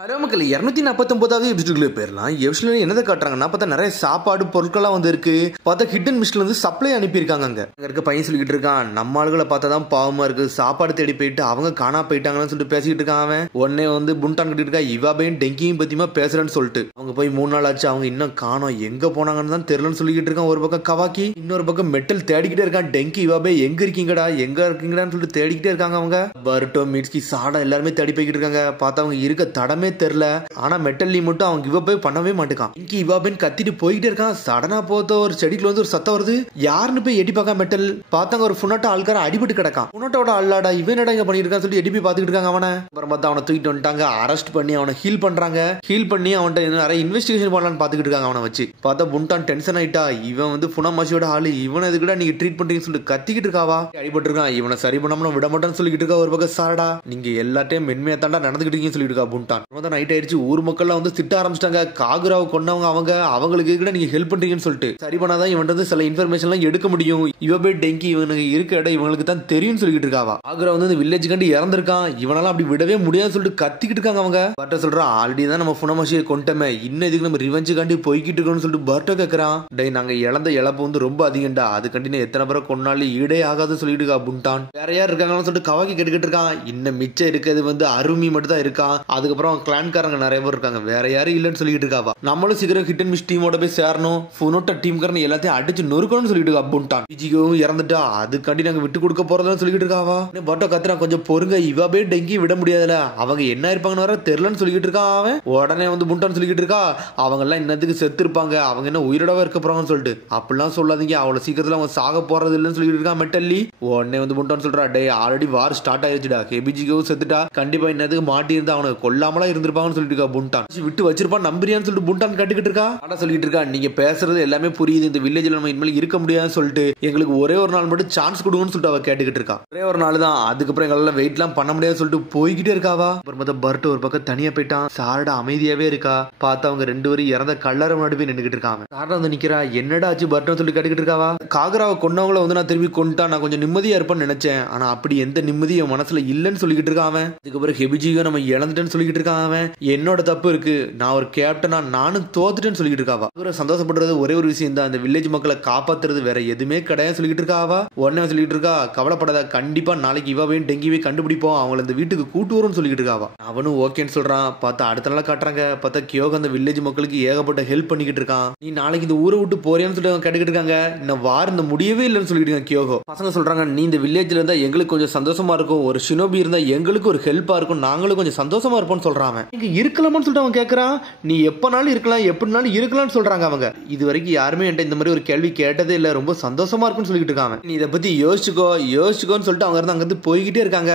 Hello மக்கள் 249வது எபிசோடுக்குள்ள போயிடலாம். எபிசோட்ல என்னதை காட்டுறாங்கன்னா பார்த்தா நிறைய சாப்பாடு பொருட்கள்லாம் வந்து இருக்கு. பார்த்தா ஹிடன் மிஸ்ட்ல வந்து சப்ளை அனுப்பியிருக்காங்க. அங்க இருக்க பையன் சொல்லிட்டு இருக்கான், நம்ம ஆளுகளை பார்த்தா தான் பாவமா இருக்கு, சாப்பாடு தேடி போயிட்டு அவங்க காணா போயிட்டாங்கன்னு சொல்லிட்டு பேசிக்கிட்டு இருக்கான். அவன் உடனே வந்து புண்டான் கட்டிட்டு இருக்கா, இவாபையும் டெங்கியும் பத்தியுமா பேசுறேன்னு சொல்லிட்டு அவங்க போய் 3 நாள் ஆச்சு, அவங்க இன்னும் காணோம், எங்க போனாங்கன்னு தான் தெரியலன்னு சொல்லிக்கிட்டு இருக்கான். ஒரு பக்கம் கவாக்கி, இன்னொரு பக்கம் மெட்டல் தேடிக்கிட்டே இருக்கான். டெங்கி இவாபே எங்க இருக்கீங்கடான்னு சொல்லிட்டு தேடிக்கிட்டே இருக்காங்க. அவங்க பர்டோ மிட்ஸ்கி சாடா எல்லாருமே தேடி போய்கிட்டு இருக்காங்க. பார்த்தா அவங்க இருக்க தடமே தெரியல. ஆனா மெட்டல்லி மட்டும் அவங்க கிவ் அப் பண்ணவே மாட்டேங்கான். இங்க இவாபேன்னு கத்திட்டு போய்கிட்டே இருக்கான். சடனா போத்த ஒரு செடிக்குள்ள வந்து ஒரு சத்தம் வருது. யாருன்னு போய் எட்டி பார்க்க மெட்டல் பார்த்தாங்க, ஒரு புனட்டா ஆள்கார அடிபட்டு கிடக்கான். புனட்டோட அல்லாடா இவன் இங்க பண்ணிருக்கான்னு சொல்லி எட்டி போய் பாத்துக்கிட்டு இருக்காங்க. அவனை அப்புறம் பார்த்தா அவனை தூக்கிட்டு வந்துட்டாங்க. அரெஸ்ட் பண்ணி அவனை ஹீல் பண்றாங்க. ஹீல் பண்ணி அவன்கிட்ட நிறைய இன்வெஸ்டிகேஷன் பண்ணலான்னு பாத்துக்கிட்டு இருக்காங்க. அவனை வச்சு பார்த்தா புண்டான் டென்ஷன் ஆயிட்டா. இவன் வந்து புனமாசியோட ஆளு, இவனை எதுக்குடா நீங்க ட்ரீட் பண்றீங்கன்னு சொல்லிட்டு கத்திக்கிட்டு இருக்காவா. அடிபட்டு இருக்கான். இவனை சரி பண்ணாம விட மாட்டான்னு சொல்லிட்டு இருக்கா. ஒரு பக்கம் சாரடா நீங்க எல்லாத்தையும் மென்மையா தாண்டா நடந்துக்கிட்டீங்கன்னு சொல்லிட்டு இருக்கா புண்டான். நைட் ஆயிடுச்சு. ஊர் மக்கள் வந்து திட்ட ஆரம்பிச்சிட்டாங்க. காகுராவை கொண்டவங்க அவங்களுக்கு கூட நீங்க ஹெல்ப் பண்றீங்கன்னு சொல்லிட்டு சரி பண்ணாதான் இவன் வந்து சில இன்ஃபர்மேஷன் எல்லாம் எடுக்க முடியும். இவபே டெங்கி இவனுக்கு இருக்க இடம் இவங்களுக்கு தான் தெரியும் சொல்லிட்டு இருக்காவா. காகுரா வந்து இந்த வில்லேஜ் கண்டு இறந்திருக்கான், இவனால அப்படி விடவே முடியாது சொல்லிட்டு கத்திக்கிட்டு இருக்காங்க. அவங்க பர்ட்டோ சொல்றான், ஆல்ரெடி தான் நம்ம புனமாசியை கொண்டமே, இன்னும் இதுக்கு நம்ம ரிவெஞ்ச் காண்டி போய்கிட்டு இருக்கோம்னு சொல்லிட்டு பர்ட்டோ கேட்கறான். டேய் நாங்க இழந்த இழப்பு வந்து ரொம்ப அதிகம்டா, அது கண்டினியூ எத்தனை பேரை கொண்டாலும் ஈடே ஆகாது சொல்லிட்டு இருக்கா புண்டான். வேற யார் இருக்காங்கன்னு சொல்லிட்டு கவாக்கி கேட்டுக்கிட்டு இருக்கான். இன்னும் மிச்சம் இருக்கிறது வந்து அருமி மட்டும் தான் இருக்கான். அதுக்கப்புறம் கிளான்காரங்க நிறைய பேர் இருக்காங்க, வேற யாரும் இல்லன்னு சொல்லிட்டு இருக்காவா. நம்மளும் சீக்கிரம் ஹிட் அண்ட் மிஸ் டீமோட போய் சேரணும், புனோட்டா டீம் காரன் எல்லாத்தையும் அடிச்சு நொறுக்கணும்னு சொல்லிட்டு இருக்கா புண்டான். பிஜிகவும் இறந்துட்டா, அதுக்காண்டி நாங்க விட்டு கொடுக்க போறதுன்னு சொல்லிட்டு இருக்காவா. பட்டோ கத்துறா, கொஞ்சம் பொறுங்க, இவாபே டெங்கி விட முடியாதுல, அவங்க என்ன இருப்பாங்கன்னு வர தெரியலன்னு சொல்லிட்டு இருக்கான். அவன் உடனே வந்து புண்டான் சொல்லிட்டு இருக்கா, அவங்க எல்லாம் இன்னத்துக்கு செத்து இருப்பாங்க, அவங்க என்ன உயிரோடவே இருக்க போறாங்கன்னு சொல்லிட்டு அப்படிலாம் சொல்லாதீங்க, அவ்வளவு சீக்கிரத்துல அவங்க சாக போறது இல்லைன்னு சொல்லிட்டு இருக்கான் மெட்டல்லி. உடனே வந்து புண்டான் சொல்றா, டே ஆல்ரெடி வார் ஸ்டார்ட் ஆயிடுச்சுடா, ஹெபிஜிகவும் செத்துட்டா, கண்டிப்பா இன்னத்துக்கு மாட்டி இருந்தா அவனை கொல்லாமலாம் இருந்திருப்பாங்கன்னு சொல்லிட்டு இருக்கா புண்டான். விட்டு வச்சிருப்பான் நம்புறியான்னு சொல்லிட்டு புண்டான் கட்டுக்கிட்டு இருக்கா. ஆனா சொல்லிட்டு இருக்கா, நீங்க பேசுறது எல்லாமே புரியுது, இந்த வில்லேஜ்ல நம்ம இனிமேல் இருக்க முடியாதுன்னு சொல்லிட்டு எங்களுக்கு ஒரே ஒரு நாள் மட்டும் சான்ஸ் கொடுங்கன்னு சொல்லிட்டு அவ கேட்டுக்கிட்டு இருக்கா. ஒரே ஒரு நாள் தான், அதுக்கப்புறம் எங்களால வெயிட் எல்லாம் பண்ண முடியாதுன்னு சொல்லிட்டு போய்கிட்டே இருக்காவா. அப்புறம் பார்த்தா பர்ட் ஒரு பக்கம் தனியா போயிட்டான். சாரடா அமைதியாவே இருக்கா. பார்த்தா அவங்க 2 பேரும் இறந்த கல்லறை முன்னாடி போய் நின்றுகிட்டு இருக்காங்க. சாரடா வந்து நிக்கிறா, என்னடா ஆச்சு பர்ட்னு சொல்லி கேட்டுக்கிட்டு இருக்காவா. காகராவை கொண்டவங்கள வந்து நான் திரும்பி கொண்டா நான் கொஞ்சம் நிம்மதியா இருப்பேன்னு நினைச்சேன், ஆனா அப்படி எந்த நிம்மதியும் மனசுல இல்லன்னு சொல்லிக்கிட்டு இருக்கான் அவன். அதுக்கப்புறம் ஹெபிஜியோ நம்ம இழந்துட்டேன்னு சொல்லிக்கிட்டு இருக்கான் அவன். என்னோட தப்பு இருக்கு, நான் ஒரு கேப்டனா நானும் தோத்துட்டேன்னு சொல்லிட்டு இருக்காவா. சந்தோஷப்படுறது ஒரே ஒரு விஷயம் தான், அந்த வில்லேஜ் மக்களை காப்பாத்துறது வேற எதுவுமே கிடையாது சொல்லிட்டு இருக்காவா. உடனே சொல்லிட்டு இருக்கா, கவலைப்படாத, கண்டிப்பா நாளைக்கு இவாவையும் டெங்கிவையும் கண்டுபிடிப்போம், அவங்களை இந்த வீட்டுக்கு கூட்டு வரும்னு சொல்லிட்டு இருக்காவா. அவனும் ஓகேன்னு சொல்றான். பார்த்தா அடுத்த நாள் காட்டுறாங்க. பார்த்தா கியோக அந்த வில்லேஜ் மக்களுக்கு ஏகப்பட்ட ஹெல்ப் பண்ணிக்கிட்டு இருக்கான். நீ நாளைக்கு இந்த ஊரை விட்டு போறியான்னு சொல்லிட்டு கேட்டுக்கிட்டு இருக்காங்க. இன்னும் வார் இந்த முடியவே இல்லைன்னு சொல்லிட்டு இருக்காங்க கியோகோ. பசங்க சொல்றாங்க, நீ இந்த வில்லேஜ்ல இருந்தா எங்களுக்கு கொஞ்சம் சந்தோஷமா இருக்கும், ஒரு ஷினோபி இருந்தா எங்களுக்கு ஒரு ஹெல்ப்பா இருக்கும், நாங்களும் கொஞ்சம் சந்தோஷமா இருப்போம்னு சொல்றாங்க. இங்க இருக்கலாமான்னு சொல்லிட்டு அவன் கேட்கறான். நீ எப்பனாலும் இருக்கலாம், எப்படினாலும் இருக்கலாம்னு சொல்றாங்க அவங்க. இது வரைக்கும் யாருமே என்கிட்ட இந்த மாதிரி ஒரு கேள்வி கேட்டதே இல்ல, ரொம்ப சந்தோஷமா இருக்குன்னு சொல்லிட்டு இருக்காங்க. நீ இதை பத்தி யோசிச்சுக்கோன்னு சொல்லிட்டு அவங்க இருந்து அங்கிருந்து போய்கிட்டே இருக்காங்க.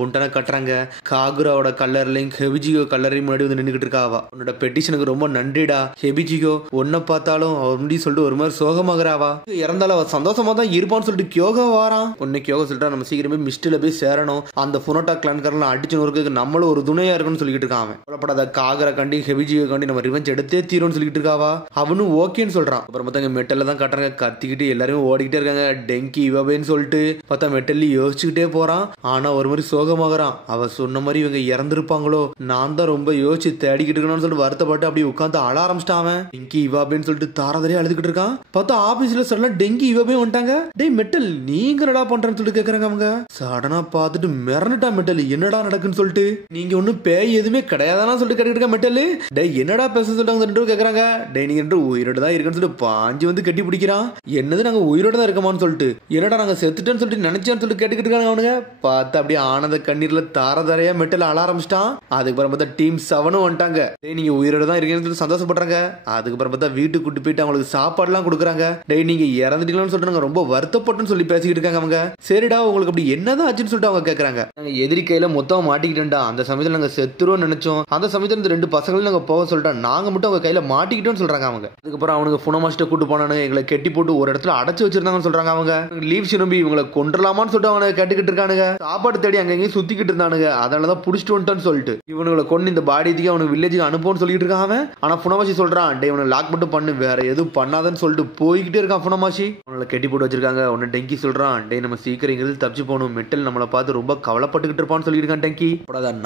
புண்டனை கட்டுறாங்க. காகுராவோட கல்லறையும் ஹெபிஜிகோ கல்லறையும் முன்னாடி வந்து நின்றுகிட்டு இருக்காவா. உன்னோட பெட்டிஷனுக்கு ரொம்ப நன்றிடா ஹெபிஜிகோ, ஒன்ன பார்த்தாலும் அவர் முடி சொல்லிட்டு ஒரு மாதிரி சோகமாகறாவா. இறந்தாலும் அவ சந்தோஷமா தான் இருப்பான்னு சொல்லிட்டு கியோகோ வாரான். உன்னை கியோகோ சொல்லிட்டா, நம்ம சீக்கிரமே மிஸ்டில போய் சேரணும், அந்த புனோட்டா கிளான்காரெல்லாம் அடிச்சு நொறுக்கு நம்மளும் ஒரு துணையா இருக்குன்னு சொல்லிட்டு இருக்கான். கொல்லப்படாத காகரா கண்டி ஹெபிஜிகோ காண்டி நம்ம ரிவெஞ்ச் எடுத்தே தீரும்னு சொல்லிட்டு இருக்காவா. அவனும் ஓகேன்னு சொல்றான். அப்புறம் பார்த்தா மெட்டல்ல தான் காட்டுறாங்க, கத்திக்கிட்டு எல்லாரும் ஓடிக்கிட்டே இருக்காங்க. டெங்கி இவபேன்னு சொல்லிட்டு பார்த்தா மெட்டல்லி யோசிச்சுக்கிட்டே போறான். ஆனா ஒரு மாதிரி சோகமாகறான். அவ சொன்ன மாதிரி இவங்க இறந்திருப்பாங்களோ, நான் தான் ரொம்ப யோசிச்சு தேடிக்கிட்டு இருக்கணும்னு சொல்லிட்டு வருத்தப்பட்டு அப்படியே உட்காந்து அழ ஆரம்பிச்சிட்டான். டெங்கி இவாபேன்னு சொல்லிட்டு தாராதரையா அழுதுகிட்டு இருக்கான். பார்த்தா ஆபீஸ்ல சொல்லலாம் டெங்கி இவாபே வந்துட்டாங்க. டேய் மெட்டல் நீங்க என்னடா பண்றேன்னு சொல்லிட்டு கேக்குறாங்க அவங்க. சடனா பார்த்துட்டு மிரண்டுட்டா மெட்டல், என்னடா நடக்குன்னு சொல்லிட்டு. நீங்க ஒன்னும் பேய் எதுவுமே கிடையாதான்னு சொல்லிட்டு கேட்டுக்கிட்டு இருக்க மெட்டல். டேய் என்னடா பேச சொல்லிட்டு கேக்குறாங்க. டேய் நீங்க உயிரோட தான் இருக்குன்னு சொல்லிட்டு பாஞ்சு வந்து கட்டி பிடிக்கிறான். என்னது நாங்க உயிரோட தான் இருக்கமான்னு சொல்லிட்டு, என்னடா நாங்க செத்துட்டேன்னு சொல்லிட்டு நினைச்சேன்னு சொல்லிட்டு கேட்டுக்கிட்டு இருக்காங்க அவனுங்க. பார்த்து அப்படியே ஆனந்த கண்ணீர்ல தாரதாரையா மெட்டல் அழ ஆரம்பிச்சிட்டான். அதுக்கப்புறம் பார்த்தா டீம் 7 வந்துட்டாங்க. டேய் நீங்க உயிரோட தான் இருக்கீங்கன்னு சொல்லி சந்தோஷப்படுறாங்க. அதுக்கப்புறம் பார்த்தா வீட்டுக்கு கூட்டு போயிட்டு அவங்களுக்கு சாப்பாடு எல்லாம் கொடுக்குறாங்க. டேய் நீங்க இறந்துட்டீங்கன்னு சொல்லிட்டு நாங்க ரொம்ப வருத்தப்பட்டுன்னு சொல்லி பேசிக்கிட்டு இருக்காங்க அவங்க. சரிடா உங்களுக்கு அப்படி என்னதான் ஆச்சுன்னு சொல்லிட்டு அவங்க கேக்குறாங்க. நாங்க எதிரி கையில மொத்தமா மாட்டிக்கிட்டோம்டா, அந்த சமயத்துல நாங்க செத்துருவோம் நினைச்சோம், அந்த சமயத்துல இந்த 2 பசங்களும் நாங்க போக சொல்லிட்டோம், நாங்க மட்டும் அவங்க கையில மாட்டிக்கிட்டோம்னு சொல்றாங்க அவங்க. அதுக்கப்புறம் அவனுக்கு புனமாஸ்ட கூட்டு போனானு எங்களை கெட்டி போட்டு ஒரு இடத்துல அடைச்சு வச்சிருந்தாங்கன்னு சொல்றாங்க அவங்க. லீவ் ஷினோபி இவங்களை கொன்றலாமான்னு சொல்லிட்டு அவனை கேட்டுக்கிட்டு இருக்கானுங்க. சாப்பாடு தேடி அங்கேயும் சுத்திக்கிட்டு இருந்தானுங்க, அதனாலதான் புடிச்சிட்டு வந்துட்டான்னு சொல்லிட்டு இவனுங்களை கொண்டு இந்த பாடிக்கு அவனுக்கு வில்லேஜுக்கு அனுப்புன்னு சொல்லிட்டு இருக்கான் அவன். ஆனா புனமாசி சொல்றான், டே இவனை லாக் மட்டும் பண்ணு, வேற எதுவும் பண்ணாதன்னு சொல்லிட்டு போய்கிட்டே இருக்கான் புனமாசி. அவங்களை கெட்டி போட்டு வச்சிருக்காங்க. உன்னை டெங்கி சொல்றான், டே நம்ம சீக்கிரம் இங்கிருந்து தப்பிச்சு போகணும், மெட்டல் நம்மளை பார்த்து ரொம்ப கவலைப்பட்டுக்கிட்டு இருப்பான்னு சொல்லிட்டு இருக்கான் டெங்கி.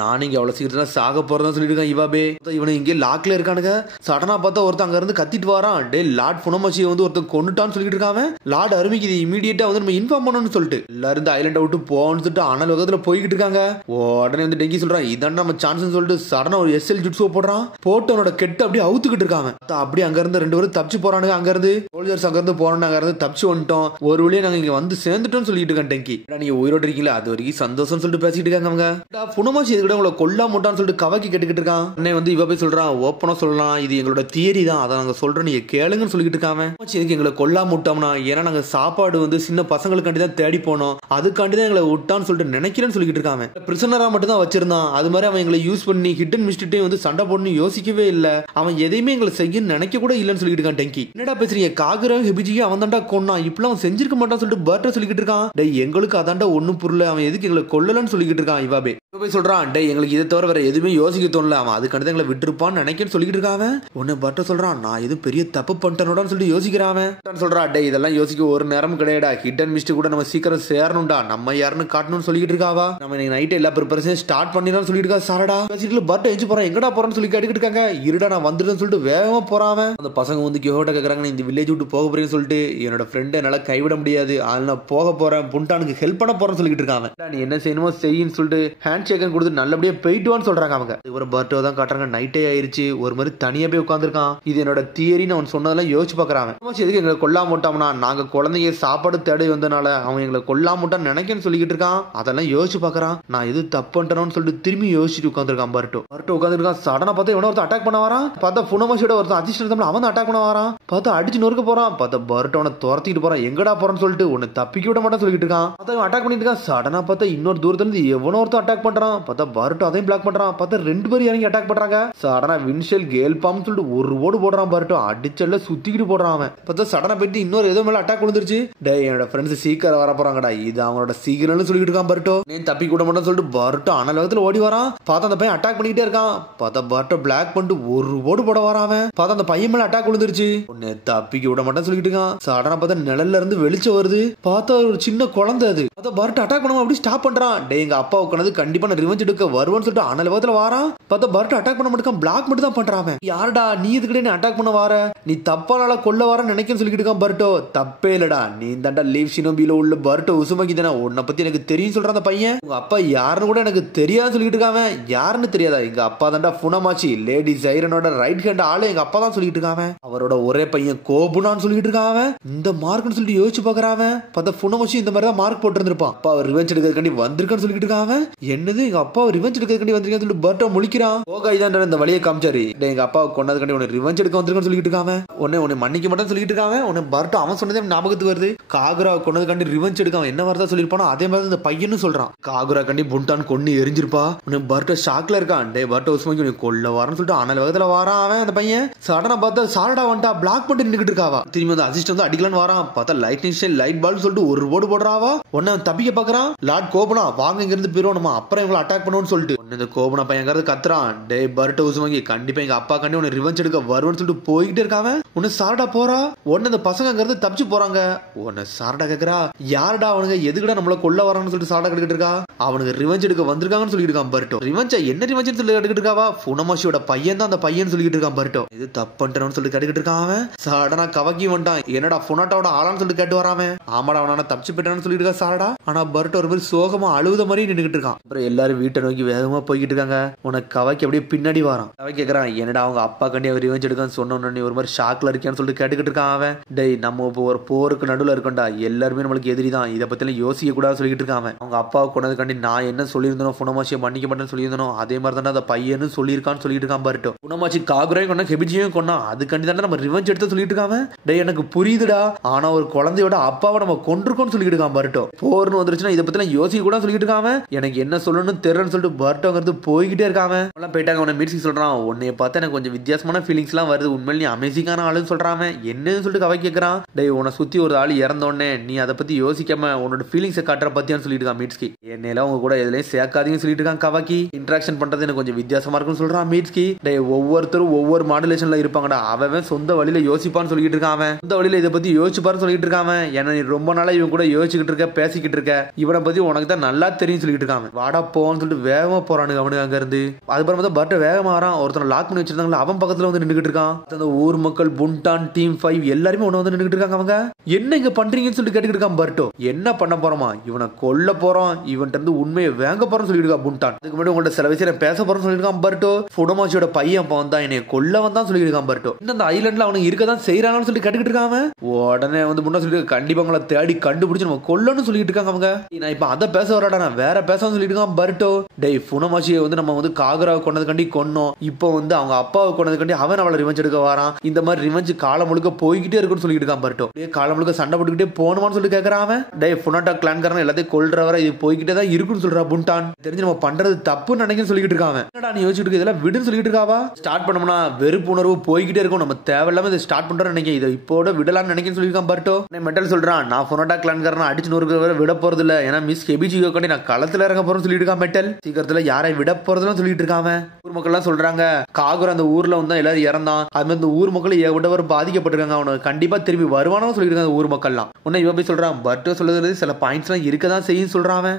நான் இங்க அவ்வளவு சீக்கிரம் சாக சாக போறதா சொல்லிட்டு இருக்கான் இவாபே. இவனை இங்கே லாக்ல இருக்கானுங்க. சடனா பார்த்தா ஒருத்தன் அங்க இருந்து கத்திட்டு வரான். டே லார்ட் புனமசியை வந்து ஒருத்தன் கொண்டுட்டான்னு சொல்லிட்டு இருக்காங்க. லார்ட் அருமைக்கு இது இமீடியட்டா வந்து நம்ம இன்ஃபார்ம் பண்ணணும்னு சொல்லிட்டு எல்லாரும் இந்த ஐலண்டை விட்டு போன்னு சொல்லிட்டு அனல் வேகத்துல போய்கிட்டு இருக்காங்க. உடனே வந்து டெங்கி சொல்றான் இதான் நம்ம சான்ஸ் சொல்லிட்டு சடனா ஒரு எஸ்எல் ஜுட்ஸோ போடுறான். போட்டு அவனோட கெட்டு அப்படியே அவுத்துக்கிட்டு இருக்காங்க. அப்படியே அங்க இருந்து 2 பேரும் தப்பிச்சு போறானுங்க. அங்க இருந்து சோல்ஜர்ஸ் அங்க இருந்து போறாங்க. அங்க இருந்து தப்பிச்சு வந்துட்டோம். ஒரு வழியா நாங்க இங்க வந்து சேர்ந்துட்டோம்னு சொல்லிட்டு இருக்கான் டெங்கி. நீங்க உயிரோடு இருக்கீங்களா அது வரைக்கும் சந்தோஷம் சொல்லிட்டு பேசிட்டு இருக்காங்க அவங்க. புனமாசி இது கூட உங்களை கொல்லாமட்டான்னு சொல்லிட்டு கவக்கி கேட்டுக்கிட்டு இருக்கான். உடனே வந்து இவ போய் சொல்றான் ஓப்பனா சொல்லலாம் இது எங்களோட தியரி தான், அதை நாங்க சொல்றோம் நீங்க கேளுங்கன்னு சொல்லிட்டு இருக்காம. இதுக்கு எங்களை கொல்லாம விட்டோம்னா ஏன்னா நாங்க சாப்பாடு வந்து சின்ன பசங்களுக்காண்டி தான் தேடி போனோம், அதுக்காண்டி தான் எங்களை விட்டான்னு சொல்லிட்டு நினைக்கிறேன்னு சொல்லிட்டு இருக்காங்க. பிரிசனரா மட்டும் தான் வச்சிருந்தான். அது மாதிரி அவன் எங்களை யூஸ் பண்ணி ஹிடன் மிஸ்டே வந்து சண்டை போடணும்னு யோசிக்கவே இல்ல. அவன் எதையுமே எங்களை செய்ய நினைக்க கூட இல்லன்னு சொல்லிட்டு இருக்கான் டெங்கி. என்னடா பேசுறீங்க காகுரா ஹிபிஜிக்கு அவன் தாண்டா கொன்னா இப்பெல்லாம் அவன் செஞ்சிருக்க மாட்டான்னு சொல்லிட்டு பர்ட்ட சொல்லிட்டு இருக்கான். டேய் எங்களுக்கு அதாண்டா ஒண்ணும் புரியல, அவன் எதுக்கு எங்களை கொல்லலன்னு சொல்லிட்டு இருக்கான் இவாபே. போய் சொல்றான் டேய் எங்களுக்கு இதை தவிர வேற எதுவுமே யோசிக்க தோணல, அவன் அதுக்காண்டி எங்களை விட்டுருப்பான்னு நினைக்கிறேன்னு சொல்லிட்டு இருக்காங்க. உன்னை பர்ட்ட சொல்றான் நான் எதுவும் பெரிய தப்பு பண்ணிட்டேனோடான்னு சொல்லிட்டு யோசிக்கிறான். சொல்றா டேய் இதெல்லாம் யோசிக்க ஒரு நேரம் கிடையாடா, ஹிடன் மிஸ்ட் கூட நம்ம சீக்கிரம் சேரணும்டா, நம்ம யாருன்னு காட்டணும்னு சொல்லிட்டு இருக்காவா. நம்ம இன்னைக்கு நைட் எல்லா ப்ரிப்பரேஷன் ஸ்டார்ட் பண்ணிடலாம் சொல்லிட்டு இருக்கா. சாரடா பேசிட்டு பர்ட்ட எஞ்சி போறான், எங்கடா போறான்னு சொல்லி கேட்டுக்கிட்டு இருக்காங்க. இருடா நான் வந்துட்டேன்னு சொல்லிட்டு வேகமா போறான். அந்த பசங்க வந்து கியோட்ட கேக்குறாங்க இந்த வில்லேஜ் விட்டு போக போறேன்னு சொல்லிட்டு. என்னோட ஃப்ரெண்ட் என்னால கைவிட முடியாது, அதனால நான் போக போறேன், புண்டானுக்கு ஹெல்ப் பண்ண போறேன்னு சொல்லிட்டு இருக்காங்க. நீ என்ன செய்யணுமோ செய்யின்னு சொல்லிட்டு ஹேண்ட் ஷேக்கன் கொடுத்து நல்லபடியா போயிட்டுவான்னு சொல்றாங்க அவங்க. ஒரு பர்ட்டோ தான் காட்டுறாங்க. நைட்டே ஆயிருச்சு, ஒரு மாதிரி தனியா போய் உட்காந்துருக்கான். இது என்னோட தியரின்னு அவன் சொன்னதெல்லாம் யோசிச்சு பாக்குறாங்க. எதுக்கு எங்களை கொல்லாம விட்டோம்னா நாங்க குழந்தைய சாப்பாடு தேடி வந்தனால அவன் எங்களை கொல்லாம விட்டான்னு நினைக்கன்னு சொல்லிட்டு இருக்கான். அதெல்லாம் யோசிச்சு பாக்குறான். நான் எது தப்பு பண்ணிட்டேன்னு சொல்லிட்டு திரும்பி யோசிச்சுட்டு உட்காந்துருக்கான். பர்ட்டோ உட்காந்துருக்கான். சடனா பார்த்தா இவன ஒருத்தர் அட்டாக் பண்ண வரான். பார்த்தா புனமசியோட ஒருத்தர் அதிர்ஷ்டம் அவன் அட்டாக் பண்ண வரான். பார்த்தா அடிச்சு நொறுக்க போறான். பார்த்தா பர்ட்டோனை துரத்திட்டு போறான். எங்கடா போறான்னு சொல்லிட்டு உன்னை தப்பிக்க விட மாட்டான்னு சொல்லிட்டு இருக்கான். பார்த்தா அட்டாக் பண்ணிட்டு இருக்கான். சடனா பார்த்தா இன்னொரு தூரத்துல இருந்து எவனோ ஒருத்தர் அட்டாக் பண்றான். பார்த்தா பர்ட்டோ அதையும் பிளாக் பண்றான். பார்த்தா 2 பேரும் இறங்கி அட்டாக் பண்றாங்க. சடனா வின்ஷெல் கேல் பாம் சொல்லிட்டு ஒரு ஓடு போடுறான். பர்ட்டோ அடிச்சல்ல சுத்திக்கிட்டு போடுறான். அவன் பார்த்தா சடனா போயிட்டு இன்னொரு ஏதோ மேல அட்டாக் விழுந்துருச்சு. டேய் என்னோட ஃப்ரெண்ட்ஸ் சீக்கிரம் வர போறாங்கடா, இது அவனோட சீக்கிரம்னு சொல்லிட்டு இருக்கான். பர்ட்டோ நீ தப்பிக்க விட மாட்டேன்னு சொல்லிட்டு பர்ட்டோ அனல் வேகத்துல ஓடி வரான். பார்த்தா அந்த பையன் அட்டாக் பண்ணிக்கிட்டே இருக்கான். பார்த்தா பர்ட்டோ பிளாக் பண்ணிட்டு ஒரு ஓடு போட வரான். பார்த்தா அந்த பையன் மேல அட்டாக் விழுந்துருச்சு. உன்னை தப்பிக்க விட மாட்டேன்னு சொல்லிட்டு இருக்கான். சடனா பார்த்தா நிழல்ல இருந்து வெளிச்சம் வருது. பார்த்தா ஒரு சின்ன குழந்தை அது. பார்த்தா பர்ட்டோ அட்டாக் பண்ண அப்படி ஸ்டாப் பண்றான். டேய் எங்க அப்பா உட்காந்து கண்டிப்பா நான் ரிவெஞ்ச் எடுக்க வருவேன்னு சொல்லிட்டு அனல் வேகத்துல வாரான். பார்த்தா பர்ட்டோ அட்டாக் பண்ண மாட்டான், பிளாக் மட்டும் தான் பண்றான். யாருடா நீ இதுக்கிட்டே நீ அட்டாக் பண்ண வார, நீ தப்பானால கொல்ல வர நினைக்க சொல்லிட்டு இருக்கான். பர்ட்டோ தப்பே இல்லடா, நீ தாண்டா லீவ் ஷினோபில உள்ள பர்ட்டோ உசுமாக்கி தானே, உன்னை பத்தி எனக்கு தெரியும் சொல்றான் அந்த பையன். உங்க அப்பா யாருன்னு கூட எனக்கு தெரியாது சொல்லிட்டு இருக்காங்க. யாருன்னு தெரியாதா, எங்க அப்பா தாண்டா புனமாச்சி லேடி ஜைரனோட ரைட் ஹேண்ட் ஆளு எங்க அப்பா தான் சொல்லிட்டு இருக்காங்க. அவரோட ஒரே பையன் கோபுனான்னு சொல்லிட்டு இருக்காங்க. இந்த மார்க்னு சொல்லிட்டு யோசிச்சு பாக்குறாங்க. பார்த்தா புனமாச்சி இந்த மாதிரி தான் மார்க் போட்டு இருந்திருப்பான். அப்பா ரிவெஞ்ச் எடுக்கிறதுக்காண்டி வந்திருக்கான்னு சொல்லிட்டு இருக்காங்க. என்னது எங்க அப்பா ரிவெஞ்ச் எடுக்கிறதுக்காண்டி வந்திருக்கான்னு சொல்லிட்டு பர்ட்டோ முழிக்கிறான். போக இதான் இந்த வழியை காமிச்சாரு. எங்க அப்பா கொண்டதுக்காண்டி உன்னை ரிவெஞ்ச் எடுக்க வந்திருக்கான்னு சொல்லிட்டு இருக்காங்க. உன்னை மன்னிக்க மாட்டேன்னு சொல்லிட்டு இருக்காங்க. உன்னை பர்ட்டோ அவன் சொன்னதே ஞாபகத்துக்கு வருது. காகுரா கொண்டதுக்காண்டி ரிவெஞ்ச் எடுக்க என்ன வரதா சொல்லிருப்பானோ அதே மாதிரி இந்த பையனும் சொல்றான். காகுரா கண்டி புண்டான் கொண்டு எரிஞ்சிருப்பா. உன்னை பர்ட்டோ ஷாக்ல இருக்கான். டே பர்ட்டோ உஸ்மாக்கி உன்னை கொல்ல வாரன்னு சொல்லிட்டு அனல் வேகத்துல வாரான். அவன் அந்த பையன் சடனா பார்த்தா சாரடா வந்துட்டா பிளாக் பண்ணி நின்னுட்டு இருக்காவா. திரும்பி வந்து அசிஸ்ட் வந்து அடிக்கலான்னு வாரான். பார்த்தா லைட்னிங் ஸ்டைல் லைட் பால் சொல்லிட்டு ஒரு போடு போடுறாவா. உன்னை தப்பிக்க பாக்குறான். லார்ட் கோபனா வாங்க இங்க இருந்து போயிரும், நம்ம அப்புறம் இவங்களை அட்டாக் பண்ணுவோம்னு சொல்லிட்டு இந்த கோபனா பையன் கத்துறான். டே பர்ட்டோ உஸ்மாக்கி கண்டிப்பா எங்க அப்பா கண்டி உன்னை ரிவெஞ்ச் எடுக்க வருவேன்னு சொல்லிட்டு போய்கிட்டே இருக்காங்க. உன்னை சாரடா போறா. உன்னை இந்த பசங்க அங்க இருந்து தப்பிச்சு போறாங்க. உன்னை சாரடா கேக்குறா யாருடா அவனுங்க எதுக்குடா நம்மள கொல்ல வரான்னு சொல்லிட்டு சாரடா கேட்டுட்டு இருக்கா. அவனுக்கு ரிவெஞ்ச் எடுக்க வந்திருக்காங்கன்னு சொல்லிட்டு இருக்கான் பர்ட்டோ. ரிவெஞ்ச் என்ன ரிவெஞ்ச் சொல்லி கேட்டுட்டு இருக்காவா. புனமாஷியோட பையன் தான் அந்த பையன் சொல்லிட்டு இருக்கான் பர்ட்டோ. இது தப்பு பண்ணிட்டேன்னு சொல்லிட்டு கேட்டுக்கிட்டு இருக்கான். அவன் சடனா கவக்கி வந்துட்டான். என்னடா புனாட்டாவோட ஆளான்னு சொல்லிட்டு கேட்டு வராம. ஆமாடா அவனான தப்பிச்சு போயிட்டான்னு சொல்லிட்டு இருக்கா சாரடா. ஆனா பர்ட்டோ ஒரு மாதிரி சோகமா அழுத மாதிரி நின்னுகிட்டு இருக்கான். அப்புறம் எல்லாரும் வீட்டை நோக்கி வேகமா போய்கிட்டு இருக்காங்க. உனக்கு கவக்கி அப்படியே பின்னாடி வரான். கவக்கி கேக்குறான் என்னடா அவங்க அப்பா கண்டி அவர் ரிவெஞ்ச் எடுக்கான்னு சொன்னோன்னு ஒரு மாதிரி ஷாக்ல இருக்கான்னு சொல்லிட்டு கேட்டுக்கிட்டு இருக்கான். அவன் டேய் நம்ம இப்போ ஒரு போருக்கு நடுவில் இருக்கண்டா, எல்லாருமே நம்மளுக்கு எதிரி தான், இதை பத்தி யோசிக்க கூடாது சொல்லிட்டு இருக்கான். அவங்க அப்பாவை கொண்டதுக்காண்டி நான் என்ன சொல்லியிருந்தனோ புனமாச்சியை மன்னிக்க மாட்டேன்னு சொல்லியிருந்தனோ அதே மாதிரி தானே அந்த பையனு சொல்லியிருக்கான்னு சொல்லிட்டு இருக்கான் பர்ட்டோ. புனமாச்சி காகுரையும் கொண்டா ஹெபிஜியும் கொண்டா அதுக்காண்டி தானே நம்ம ரிவெஞ்ச் எடுத்து சொல்லிட்டு இருக்காங்க. டேய் எனக்கு புரியுதுடா, ஆனா ஒரு குழந்தையோட அப்பாவை நம்ம கொண்டிருக்கோம்னு சொல்லிட்டு இருக்கான் பர்ட்டோ. போர்னு வந்துருச்சுன்னா இதை பத்தி யோசிக்க கூட சொல்லிட்டு இருக்காங்க. எனக்கு என்ன சொல்லணும்னு தெரியலன்னு சொல்லிட்டு பர்ட்டோங்கிறது போய்கிட்டே இருக்காங்க. எல்லாம் போயிட்டாங்க. அவனை மீட்சி சொல்றான். உன்னைய பார்த்தா எனக்கு கொஞ்சம் வித்தியாசமான ஃபீலிங்ஸ் எல்லாம் வருது, உண்மையில நீ அமேசிங்கான ஆளுன்னு சொல்றான். என்னன்னு சொல்லிட்டு கவை கேட்கறான். டேய் உன்னை சுத்தி ஒரு ஆள் இறந்தோடனே நீ அதை பத்தி யோசிக்காம உன்னோட ஃபீலிங்ஸை காட்டுற பத்தியான்னு சொல்லிட்டு இருக்கான் மீட்ஸ்கி. என்னெல்லாம் உங்க கூட எதுலையும் சேர்க்காதீங்கன்னு சொல்லிட்டு இருக்கான் கவாக்கி. இன்ட்ராக்ஷன் பண்றது எனக்கு கொஞ்சம் வித்தியாசமா இருக்குன்னு சொல்றான் மீட்ஸ்கி. டேய் ஒவ்வொருத்தரும் ஒவ்வொரு மாடுலேஷன்ல இருப்பாங்கடா, அவன் சொந்த வழியில யோசிப்பான்னு சொல்லிட்டு இருக்கான். சொந்த வழியில இதை பத்தி யோசிச்சுப்பாருன்னு சொல்லிட்டு இருக்கான். ஏன்னா நீ ரொம்ப நாளா இவன் கூட யோசிச்சுக்கிட்டு இருக்க, பேசிக்கிட்டு இருக்க, இவனை பத்தி உனக்கு தான் நல்லா தெரியும் சொல்லிட்டு இருக்கான். வாடா போன்னு சொல்லிட்டு வேகமா போறானுங்க அவனுக்கு அங்க இருந்து. அதுக்கப்புறம் பார்த்தா பர்ட் வேகமா வரான். ஒருத்தனை லாக் பண்ணி வச்சிருந்தாங்களா அவன் பக்கத்துல வந்து நின்னுகிட்டு இருக்கான். அந்த ஊர் மக்கள் புண்டான் டீம் 5 எல்லாருமே ஒண்ணு வந்து நின்னுகிட்டு இருக்காங்க. அவங்க என்ன இங்க பண்றீங்கன்னு சொல்லிட்டு கேட்டுக்கிட்டு இருக்கான் பர்ட்டோ. என்ன பண்ண போறோமா, இவனை கொல்ல போறோம், இவன்ட்ட இருந்து உண்மையை வேங்க போறோம்னு சொல்லிட்டு இருக்கா புண்டான். அதுக்கு முன்னாடி உங்கள்ட்ட சில விஷயம் பேச போறோம்னு சொல்லியிருக்கான் பர்ட்டோ. ஃபுடோமாச்சியோட பையன் வந்தான் என்னை கொல்ல வந்தான் சொல்லியிருக்கான் பர்ட்டோ. இன்னும் அந்த ஐலண்ட்ல அவனுக்கு இருக்கதான் செய்யறாங்கன்னு சொல்லி கேட்டுக்கிட்டு இருக்காங்க. உடனே வந்து முன்னா சொல்லிட்டு கண்டிப்பா உங்களை தேடி கண்டுபிடிச்சு நம்ம கொல்லணும்னு சொல்லிட்டு இருக்காங்க. அவங்க நான் இப்ப அதை பேச வரடா, நான் வேற பேச சொல்லிட்டு இருக்கான் பர்ட்டோ. டேய் ஃபுடோமாச்சியை வந்து நம்ம வந்து காகராவை கொண்டதுக்காண்டி கொன்னோம், இப்போ வந்து அவங்க அப்பாவை கொண்டதுக்காண்டி அவன் அவளை ரிவெஞ்ச் எடுக்க வரான். இந்த மாதிரி ரிவெஞ்ச் காலம் முழுக்க போய்கிட்டே இருக்குன்னு சொல்லிட்டு இருக்கான் பர்ட்டோ. காலம் முழுக்க சண்டை போட்டுக்கிட்டே போகணுமான்னு சொல்லி கேட்கறான் அவன். டேய் ஃபுனோட்டா கிளான்காரன் எல்லாத்தையும் கொல்றவரை இது போய்கிட்டே தான் இருக்குன்னு சொல்றா புண்டான். தெரிஞ்சு நம்ம பண்றது தப்புன்னு நினைக்க சொல்லிட்டு இருக்கான். என்னடா நீ யோசிச்சுட்டு இதெல்லாம் விடுன்னு சொல்லிட்டு இருக்காவா. ஸ்டார்ட் பண்ணோம்னா வெறுப்பு உணர்வு போய்கிட்டே இருக்கும், நம்ம தேவையில்லாம இதை ஸ்டார்ட் பண்றோம்னு நினைக்க, இதை இப்போட விடலாம்னு நினைக்க சொல்லியிருக்கான் பர்ட்டோ. மெட்டல் சொல்றான் நான் ஃபுனோட்டா கிளான்காரன் அடிச்சு நூறு விட போறது இல்ல, ஏன்னா மிஸ் கெபிஜியோ காண்டி நான் களத்துல இறங்க போறேன்னு சொல்லிட்டு இருக்கான் மெட்டல். சீக்கிரத்துல யாரை விட போறதுன்னு சொல்லிட்டு இருக்கான். ஊர் மக்கள் எல்லாம் சொல்றாங்க காகுர் அந்த ஊர்ல வந்து எல்லாரும் இறந்தான், அது மாதிரி இந்த ஊர் மக்கள் ஏகப்பட்டவர் பாதிக்கப்பட்டிருக்காங்க, அவனுக்கு கண்டிப்பா திரும்பி வருவானு சொல்லியிருக்காங்க ஊர் மக்கள்லாம். உன்ன இவன் போய் சொல்றான் பர்ட்டோ சொல்றது சில பாயிண்ட்ஸ் எல்லாம் இருக்கதான் செய்யும் சொல்றான்.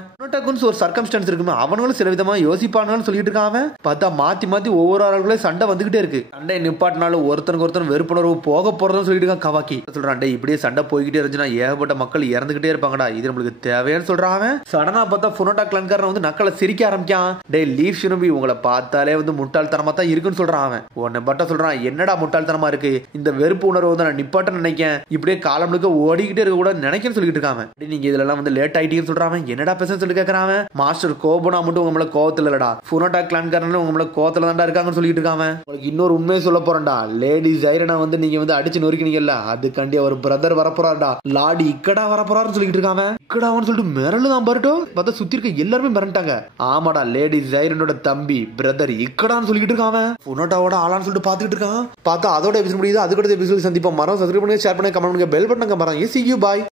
ஒரு சர்க்கம்ஸ்டன்ஸ் இருக்குமே அவனுங்களும் சில விதமா யோசிப்பானு சொல்லிட்டு இருக்கான். பார்த்தா மாத்தி மாத்தி ஒவ்வொரு ஆளுகளே சண்டை வந்துகிட்டே இருக்கு. சண்டை நிப்பாட்டினாலும் ஒருத்தனுக்கு ஒருத்தன் வெறுப்புணர்வு போக போறதுன்னு சொல்லிட்டு இருக்கான் கவாக்கி. சொல்றான் டே இப்படியே சண்டை போய்கிட்டே இருந்துச்சுன்னா ஏகப்பட்ட மக்கள் இறந்துகிட்டே இருப்பாங்கடா, இது நம்மளுக்கு தேவையான்னு சொல்றான். சடனா பார்த்தா ஃபுனோட்டா கிளான்காரன் வந்து நக்கலை சிரிக்க ஆரம்பிக்கான். டே லீவ் ஷினோபி உங்களை பார்த்தாலே வந்து முட்டாள்தனமா தான் இருக்குன்னு சொல்றான் அவன். உன்னை பட்ட சொல்றான் என்னடா முட்டாள்தனமா இருக்கு, இந்த வெறுப்பு உணர்வு வந்து நான் நிப்பாட்ட நினைக்கேன், இப்படியே காலம் முழுக்க ஓடிக்கிட்டே இருக்க கூட நினைக்கன்னு சொல்லிட்டு இருக்காங்க. நீங்க இதெல்லாம் வந்து லேட் ஆயிட்டீங்கன்னு சொல்றான். என்னடா பேச சொல்லி கேட்கறான். மாஸ்டர் கோபனா மட்டும் உங்க மேல கோவத்துல இல்லடா, ஃபுனோட்டா கிளான்காரன் உங்க மேல கோவத்துல தான்டா இருக்காங்கன்னு சொல்லிட்டு இருக்காங்க. உங்களுக்கு இன்னொரு உண்மையை சொல்ல போறேன்டா, லேடி ஜைரனா வந்து நீங்க வந்து அடிச்சு நொறுக்கினீங்கல்ல, அதுக்காண்டி அவர் பிரதர் வரப்போறாருடா, லாடி இக்கடா வரப்போறாருன்னு சொல்லிட்டு இருக்காங்க. இக்கடான்னு சொல்லிட்டு மிரளுதான் பர்ட்டோ. பார்த்தா சுத்தி இருக்க எல்லாருமே மிரண்டாங்க. ஆமாடா லேடி ஜைரனோட தம்பி பிரதர் இக்கடான்னு சொல்லிட்டு இருக்காங்க. ஃபுனோட்டாவோட ஆளான்னு சொல்லிட்டு பாத்துக்கிட்டு இருக்கான். பார்த்தா அதோட எபிசோட் முடியுது. அதுக்கடுத்த எபிசோட் சந்திப்போம். மரம் சப்ஸ்கிரைப் பண்ணுங்க, ஷேர் பண்ணுங்க, கமெண்ட் பண்ணுங்க, பெல் பட்டனை மரம். See you, bye.